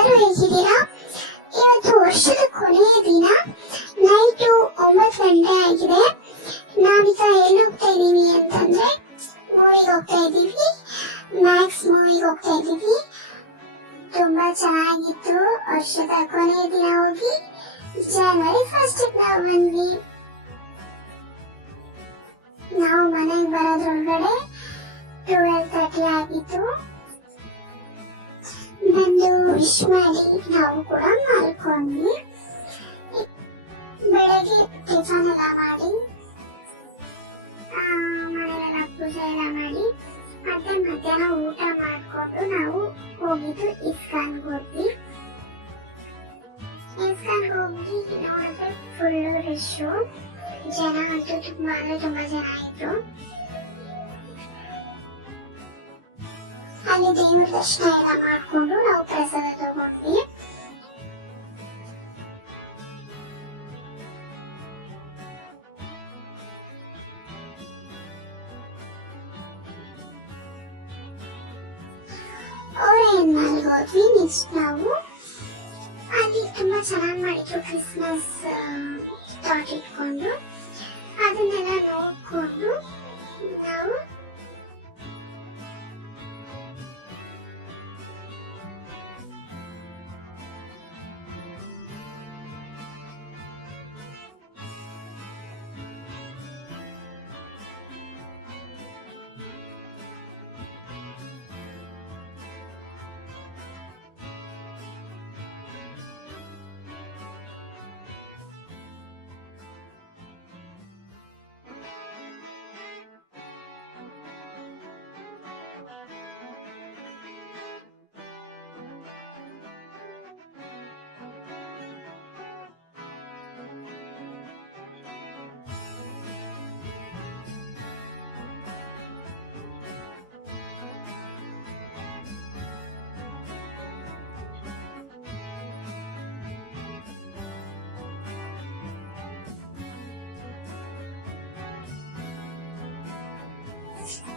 ಎಲ್ಲರೂ ಹೇಗಿದ್ದೀರಾ? ಇವತ್ತು ವರ್ಷದ ಕೊನೆಯ ದಿನ, ನೈಟು 9 ಗಂಟೆ ಆಗಿದೆ. ನಾವೀಗ ಎಲ್ಲಿ ಹೋಗ್ತಾ ಇದೀವಿ ಅಂತಂದ್ರೆ ಮೂವಿಗೆ ಹೋಗ್ತಾ ಇದೀವಿ. ಮ್ಯಾಕ್ಸ್ ಮೂವಿಗೆ ಹೋಗ್ತಾ ಇದೀವಿ. ತುಂಬಾ ಚೆನ್ನಾಗಿತ್ತು. ವರ್ಷದ ಕೊನೆಯ ದಿನ ಹೋಗಿ ಜನವರಿ 1 ನಾವು ಬಂದ್ವಿ. ನಾವು ಮನೆಗೆ ಬರೋದ್ರೊಳಗಡೆ 12:30 ಆಗಿತ್ತು. ಬಂದು ವಿಶ್ ಮಾಡಿ ನಾವು ಕೂಡ ಮಲ್ಕೊಂಡ್ವಿ. ಬೆಳಗ್ಗೆ ಟಿಫನ್ ಎಲ್ಲ ಮಾಡಿ ಮನೆಯೆಲ್ಲ ಪೂಜೆ ಎಲ್ಲ ಮಾಡಿ ಮತ್ತೆ ಮಧ್ಯಾಹ್ನ ಊಟ ಮಾಡ್ಕೊಂಡು ನಾವು ಹೋಗಿದ್ದು ಇಸ್ಕಾನ್ಗೆ ಹೋದ್ವಿ. ಇಸ್ಕಾನ್ಗೆ ಹೋಗಿ ನೋಡಿದ್ರೆ ಫುಲ್ ರಶ್ಶು. ಜನ ಅಂತೂ ತುಂಬಾ ಜನ ಇದ್ರು. ಅಲ್ಲಿ ದೇವ್ರ ದರ್ಶನ ಎಲ್ಲ ಮಾಡ್ಕೊಂಡು ನಾವು ಪ್ರಸಾದ ತಗೊಂಡ್ವಿ. ಓರಿಯನ್ ಮಾಲ್ಗೆ ಹೋದ್ವಿ. ನೆಕ್ಸ್ಟ್ ನಾವು ಅಲ್ಲಿ ತುಂಬಾ ಚೆನ್ನಾಗಿ ಮಾಡಿದ್ರು. ಕ್ರಿಸ್ಮಸ್ ಥಾಟ್ ಇಟ್ಕೊಂಡು ಅದನ್ನೆಲ್ಲ ನೋಡ್ಕೊಂಡು ನಾವು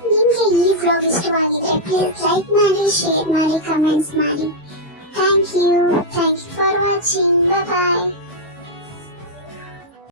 ನಿಮಗೆ ಈ ವ್ಲಾಗ್ ಇಷ್ಟವಾಗಿದ್ರೆ ಪ್ಲೀಸ್ ಲೈಕ್ ಮಾಡಿ, ಶೇರ್ ಮಾಡಿ, ಕಮೆಂಟ್ಸ್ ಮಾಡಿ. Thank you for watching. Bye.